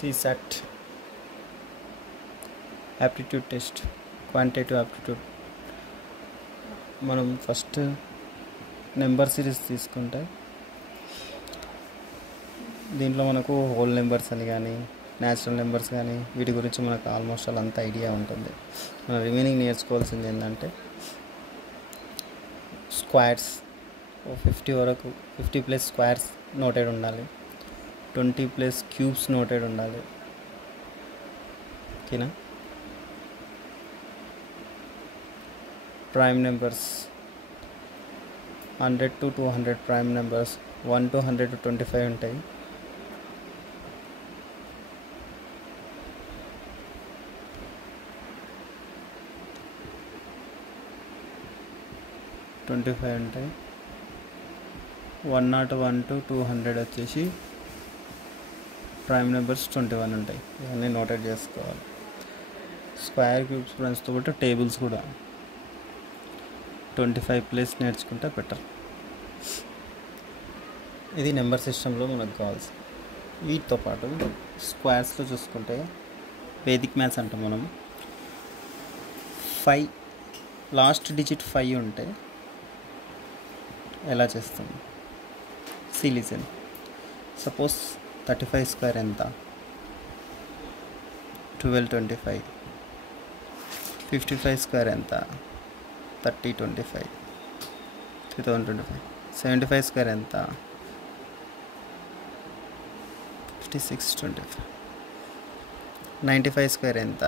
CSAT aptitude test, quantitative aptitude. మనం first number series తీసుకుంటే దీంట్లో మనకు హోల్ నెంబర్స్ అని కానీ న్యాచురల్ నెంబర్స్ కానీ వీటి గురించి మనకు ఆల్మోస్ట్ ఆల్ అంత ఐడియా ఉంటుంది. మనం రిమైనింగ్ నేర్చుకోవాల్సింది ఏంటంటే స్క్వేర్స్ 50 వరకు 50+ స్క్వేర్స్ నోటెడ్ ఉండాలి, 20+ క్యూబ్స్ నోటెడ్ ఉండాలి. ఓకేనా? Prime numbers 100 to 200 prime numbers 1 to 100 to 25 ఉంటాయి. ఉంటాయి 101 to 200 వచ్చేసి ప్రైమ్ నెంబర్స్ 21 ఉంటాయి. ఇవన్నీ నోటెడ్ చేసుకోవాలి. స్క్వేర్ క్యూబ్స్ ఫ్రెండ్స్తో పాటు టేబుల్స్ కూడా 25+ నేర్చుకుంటే బెటర్. ఇది నెంబర్ సిస్టంలో మనకు కావాల్సి. వీటితో పాటు స్క్వేర్స్లో చూసుకుంటే వేదిక్ మ్యాథ్స్ అంటాం మనం. 5 లాస్ట్ డిజిట్ 5 ఉంటే ఎలా చేస్తాం? లిసన్. సపోజ్ 35 స్క్వేర్ ఎంత? 1225. 55 స్క్వేర్ ఎంత? 3025. 3025. 75 స్క్వేర్ ఎంత? 5625. 95 స్క్వేర్ ఎంత?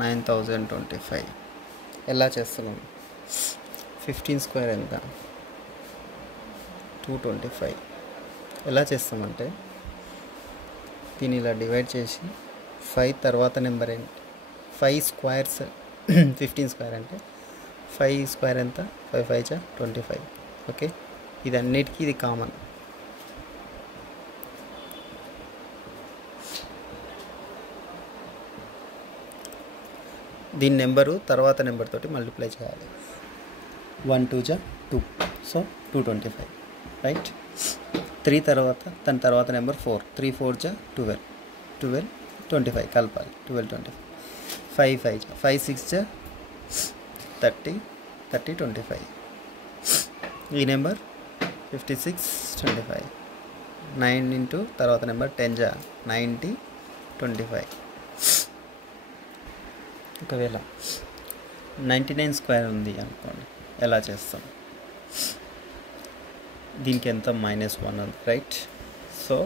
9025. ఎలా చేస్తున్నాం? 15 స్క్వేర్ ఎంత? 225. ఎలా చేస్తామంటే దీన్ని ఇలా డివైడ్ చేసి 5 తర్వాత నెంబర్ ఏంటి? 5 స్క్వేర్స్ 15 స్క్వేర్ అంటే 5 స్క్వేర్ ఎంత? 5 5 25. ఓకే, ఇది అన్నిటికీ ఇది కామన్. దీని నెంబరు తర్వాత నెంబర్ తోటి మల్టిప్లై చేయాలి. 1 2 2, సో 225. రైట్. 3 తర్వాత దాని తర్వాత నెంబర్ 4, 3 4 12, 12 25 కలపాలి. 12 25. 5 5 5 6 30, 30 25. ఈ నెంబర్ 56 25. 9 ఇంటూ తర్వాత నెంబర్ 10 90 25. ఒకవేళ 99 స్క్వేర్ ఉంది అనుకోండి, ఎలా చేస్తాం? దీనికి ఎంత? -1 ఉంది. రైట్. సో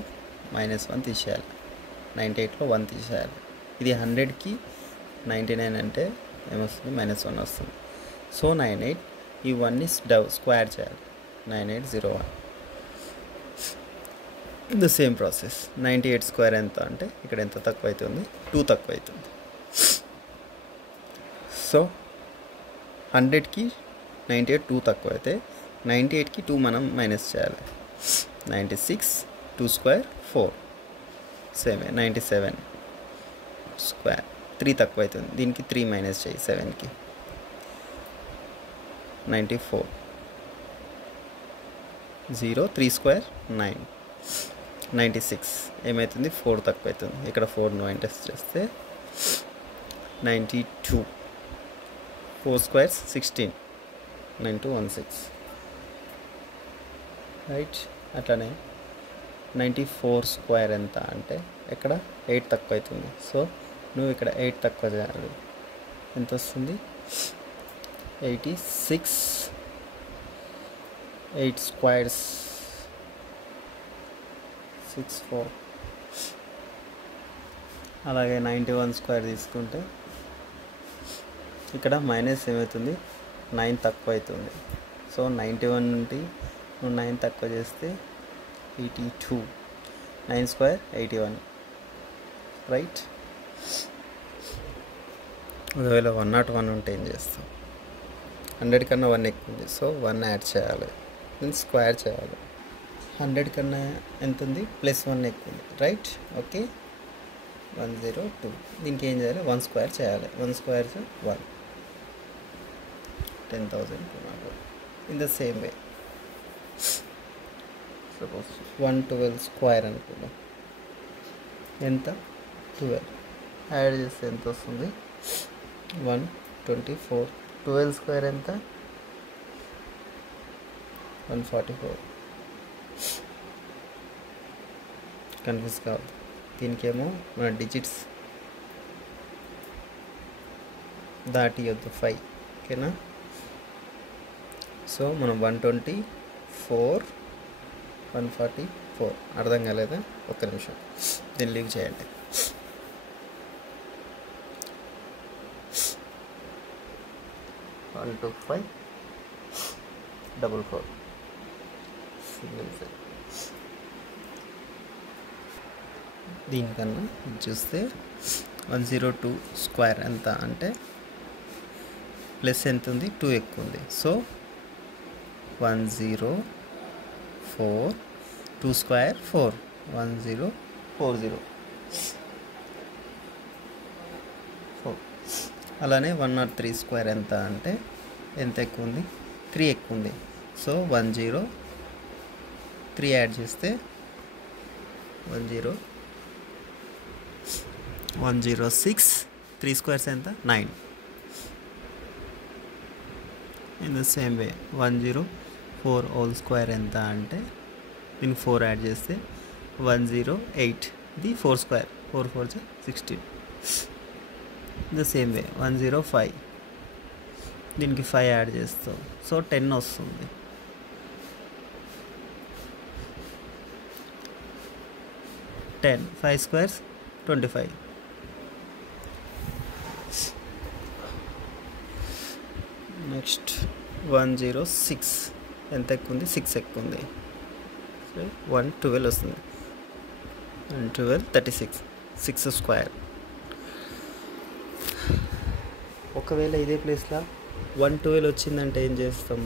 -1 తీసేయాలి. 98లో 1 తీసేయాలి. ఇది 100కి 99 అంటే ఏమొస్తుంది? -1 వస్తుంది. సో 98 ఈ 1ని స్క్వేర్ చేయాలి. 9801. The same process. 98 స్క్వేర్ ఎంత అంటే ఇక్కడ ఎంత తక్కువ అవుతుంది? 2 తక్కువ అవుతుంది. సో 100కి 98 2 తక్కువ అయితే 98కి 2 మనం మైనస్ చేయాలి. 96 2 స్క్వేర్ 4, సేమ్ 97 స్క్వేర్ 3 తక్కువ అవుతుంది. దీనికి 3 మైనస్ చేయి 7కి. 94 0 3 స్క్వేర్ 9. 96 ఏమవుతుంది? 4 తక్కువ అవుతుంది. ఇక్కడ 4 మైనస్ చేస్తే 92 4 స్క్వేర్స్ 16. 9216. రైట్. అట్లానే 94 స్క్వేర్ ఎంత అంటే ఇక్కడ 8 తక్కువ అవుతుంది. సో నువ్వు ఇక్కడ 8 తక్కువ చేయాలి. ఎంత వస్తుంది? 86. 8 స్క్వేర్స్ 64. అలాగే 91 స్క్వేర్ తీసుకుంటే ఇక్కడ మైనస్ ఏమవుతుంది? 9 తక్కువ అవుతుంది. సో 91 నుండి నువ్వు 9 తక్కువ చేస్తే 82. 9 స్క్వేర్ 81. రైట్. ఒకవేళ 101 ఉంటే ఏం చేస్తాం? 100 కన్నా 1 ఎక్కువ ఉంది. సో 1 యాడ్ చేయాలి, దీన్ని స్క్వేర్ చేయాలి. 100 కన్నా ఎంత ఉంది? +1 ఎక్కువ ఉంది. రైట్. ఓకే. 102. దీనికి ఏం చేయాలి? 1 స్క్వేర్ చేయాలి. 1 square 1. 10,200. In the same way, suppose 112 square అనుకుందాం. ఎంత 12 యాడ్ చేస్తే ఎంత వస్తుంది 124. 12 స్క్వేర్ ఎంత 144. కన్ఫ్యూజ్ కావద్దు, దీనికేమో మన డిజిట్స్ దాటియొద్దు 5. ఓకేనా? సో మనం 124 144 అర్థం కాలేదా? ఒక్క నిమిషం దీన్ని లీవ్ చేయండి. One 2 5 4 4 single cell. దీనికన్నా ఇది చూస్తే 102 స్క్వేర్ ఎంత అంటే ప్లస్ ఎంత ఉంది 2 ఎక్కువ ఉంది. So 104 2 square 4 1040 4. అలానే 103 స్క్వేర్ ఎంత అంటే ఎంత ఎక్కువ ఉంది 3 ఎక్కువ ఉంది. సో 103 యాడ్ చేస్తే 106. 3 స్క్వేర్స్ ఎంత 9. In the same way 104 whole square ఎంత అంటే దీనికి 4 యాడ్ చేస్తే 108. ఇది 4 square 4 4 16. In the same way 105 దీనికి 5 యాడ్ చేస్తాం. సో 10 వస్తుంది. Ten 5 squares 25. నెక్స్ట్ 106 ఎంత ఎక్కువ ఉంది 6 ఎక్కువ ఉంది. 112 వస్తుంది. 112 36 6 స్క్వేర్. ఒకవేళ ఇదే ప్లేస్లో 112 వచ్చిందంటే ఏం చేస్తాం?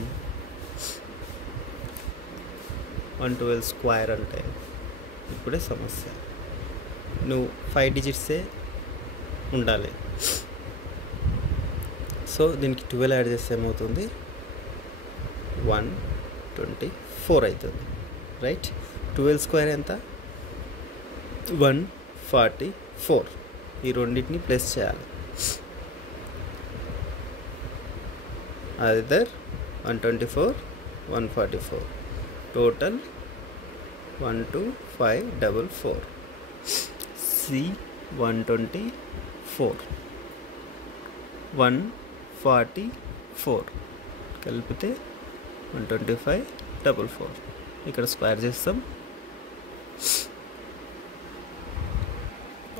112 స్క్వేర్ అంటే ఇప్పుడే సమస్య. నువ్వు 5 డిజిట్సే ఉండాలి. సో దీనికి 12 యాడ్ చేస్తే ఏమవుతుంది 124 అవుతుంది. రైట్? 12 స్క్వేర్ ఎంత 144. ఈ రెండింటిని ప్లస్ చేయాలి. Other 124 144 total 12544. C 124 144 కలిపితే 12544. ఇక్కడ స్క్వేర్ చేస్తాం.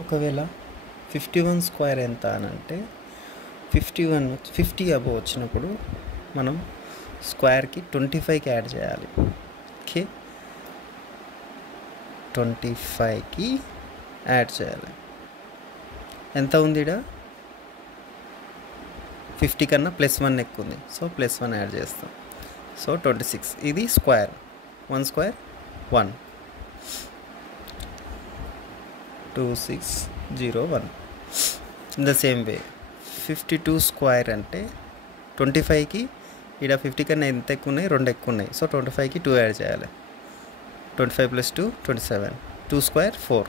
ఒకవేళ 51 స్క్వేర్ ఎంత అని అంటే 50 అబోవ్ వచ్చినప్పుడు మనం స్క్వేర్కి 25కి యాడ్ చేయాలి. ఓకే, 25కి యాడ్ చేయాలి. ఎంత ఉంది ఇక్కడ 50 కన్నా +1 ఎక్కువ ఉంది. సో +1 యాడ్ చేస్తాం. సో 26. ఇది square 1 square 1 2601. In the same way 52 square అంటే 25కి ఇక్కడ 50 కన్నా ఎంత ఎక్కువ ఉన్నాయి 2 ఎక్కువ ఉన్నాయి. సో 25కి 2 యాడ్ చేయాలి. 25 + 2 27. 2 స్క్వేర్ 4.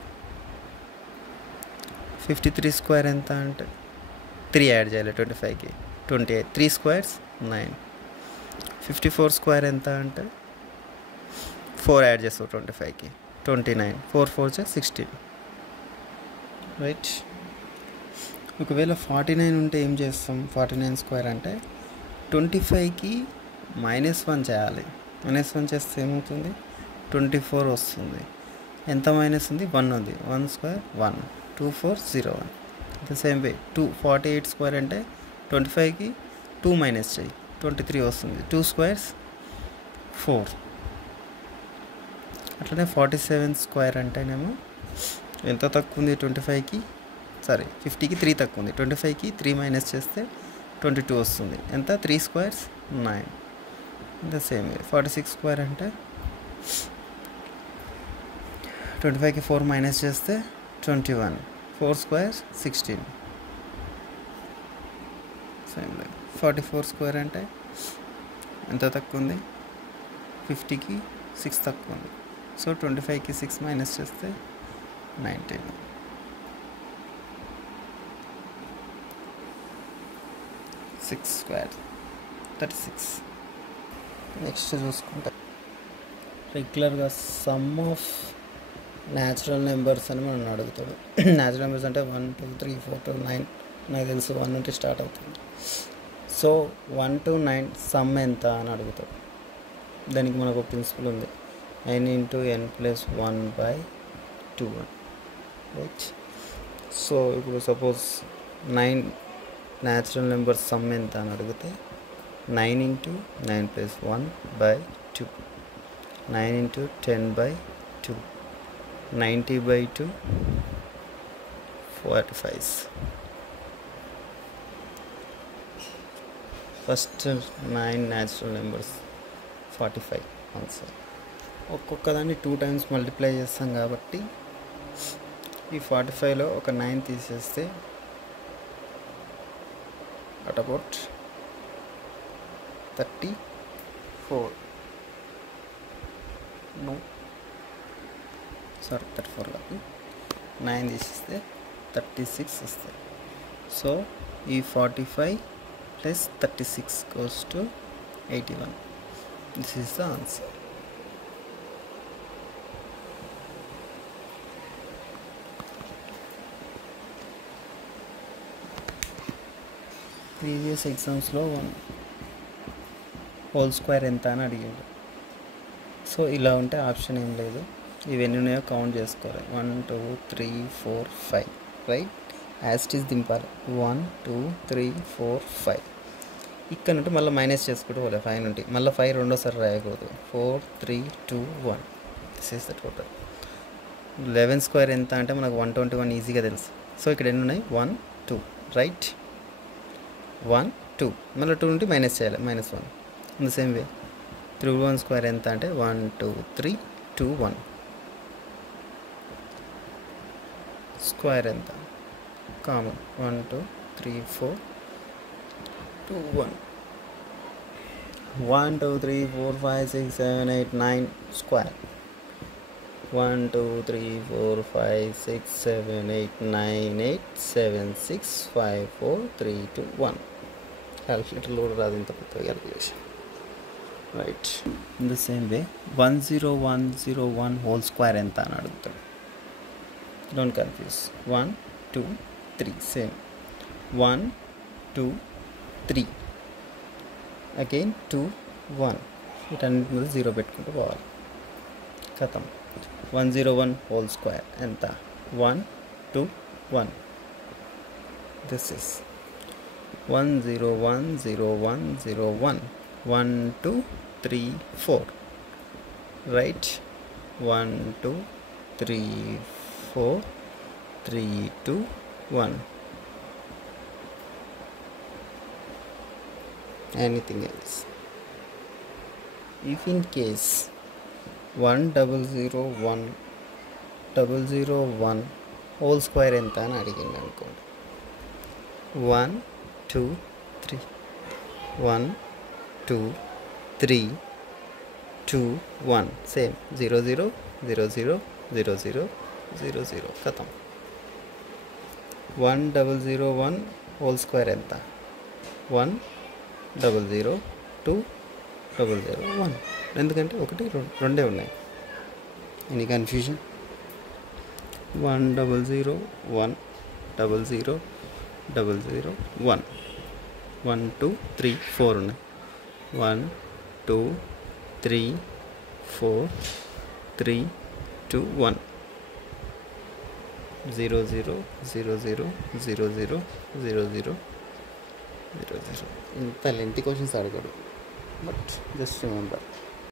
53 స్క్వేర్ ఎంత అంటే 3 యాడ్ చేయాలి 25కి 28. 3 స్క్వేర్స్ 9. 54 స్క్వేర్ ఎంత అంటే 4 యాడ్ చేస్తావు 25కి 29. 4 4 16. రైట్? ఒకవేళ 49 ఉంటే ఏం చేస్తాం? 49 స్క్వేర్ అంటే 25కి -1 చేయాలి. -1 చేస్తే ఏమవుతుంది 24 వస్తుంది. ఎంత మైనస్ ఉంది 1 ఉంది. 1 square 1 2401. The same way 48 square అంటే 25కి 2 మైనస్ చేయి 23 వస్తుంది. 2 స్క్వేర్స్ 4. అట్లనే 47 స్క్వేర్ అంటేనేమో ఎంత తక్కువ ఉంది 25కి 50కి 3 తక్కువ ఉంది. 25కి 3 మైనస్ చేస్తే 22 వస్తుంది. ఎంత 3 squares 9. The same way 46 square అంటే 25కి 4 మైనస్ చేస్తే 21. 4 స్క్వేర్స్ 16. సేమ్ లైక్ 44 స్క్వేర్ అంటే ఎంత తక్కువ ఉంది 50కి 6 తక్కువ ఉంది. సో 25కి 6 మైనస్ చేస్తే 19. 6 స్క్వేర్ 36. నెక్స్ట్ చూసుకుంటే రెగ్యులర్గా సమ్ ఆఫ్ న్యాచురల్ నెంబర్స్ అని మనం అడుగుతాడు. న్యాచురల్ నెంబర్స్ అంటే 1 2 3 4 2 9, నాకు తెలుసు 1 నుండి స్టార్ట్ అవుతుంది. సో 1 to 9 సమ్ ఎంత అని అడుగుతాడు. దానికి మనకు ఒక ప్రిన్సిపల్ ఉంది, n × n + 1/2 రైట్. సో ఇప్పుడు సపోజ్ 9 న్యాచురల్ నెంబర్స్ సమ్ ఎంత అని అడిగితే 9 × 9 + 1/2, 9 × 10/2, 90/2, 45. First 9 natural numbers 45 answer. ఒక్కొక్క దాన్ని 2 times మల్టిప్లై చేస్తాం కాబట్టి ఈ 45లో ఒక 9 తీసేస్తే అట్ అబౌట్ 34, నో సారీ 34 కాదు, 9 తీసేస్తే 36 వస్తాయి. సో ఈ 45 + 36 goes to 81. This is the answer. Previous ఎగ్జామ్స్లో 1 హోల్ స్క్వేర్ ఎంత అని అడిగాడు. సో ఇలా ఉంటే ఆప్షన్ ఏం లేదు, ఇవన్నీ ఉన్నాయో కౌంట్ చేసుకోవాలి. 1 2 3 4 5 రైట్, యాజ్ ఇట్ ఈస్ దింపాలి. 1 2 3 4 5. ఇక్కడ నుండి మళ్ళీ మైనస్ చేసుకుంటూ పోలే 5 నుండి, మళ్ళీ 5 రెండోసారి రాయకూడదు. 4 3 2 1. This is the total. 11 square ఎంత అంటే మనకు 121 ఈజీగా తెలుసు. సో ఇక్కడ ఎన్ని ఉన్నాయి, 1 2 రైట్, 1 2, మళ్ళీ 2 నుండి మైనస్ చేయాలి, -1. In the same way 3 square ఎంత అంటే 1 2 3 2 1. స్క్వేర్ ఎంత, కామన్ 1 2 3 4 2 1. 1 2 3 4 5 6 7 8 9 స్క్వేర్. 1 2 3 4 5 6 7 8 9 8 7 6 5 4 3 2 1. క్యాల్కులేటర్లో కూడా రాదు ఇంత పెద్ద calculation right. In the same way 10101 whole square ఎంత అని అడుగుతాడు. Don't confuse. 1 2 3 సేమ్. 1 2 3 అగైన్ 2 1. వీటన్నిటి మీద 0 పెట్టుకుంటూ పోవాలి. ఖతం. 101 హోల్ స్క్వేర్ ఎంత, 1 2 1. This is 1010101 1 2 3 4 right. 1 2 3 4 3 2 1. Anything else? If in case 1001001 whole square ఎంత అని అడిగింది అనుకోండి. 1 2 3 1 2 3 2 1 సేమ్ 0 0 0 0 0 0 0 0 ఖతం. 1001 హోల్ స్క్వేర్ ఎంత, 1 0 0 2 0 0 1. ఎందుకంటే 1 2 ఉన్నాయి. Any confusion? 1 0 0 1 0 0 0 0 1. 1 2 3 4 ఉన్నాయి. 1 2 3 4 3 2 1. 0 0 0 0 0 0 0 0 0 0. ఇంత లెంతీ క్వశ్చన్స్ అడగడు, బట్ జస్ట్ రిమెంబర్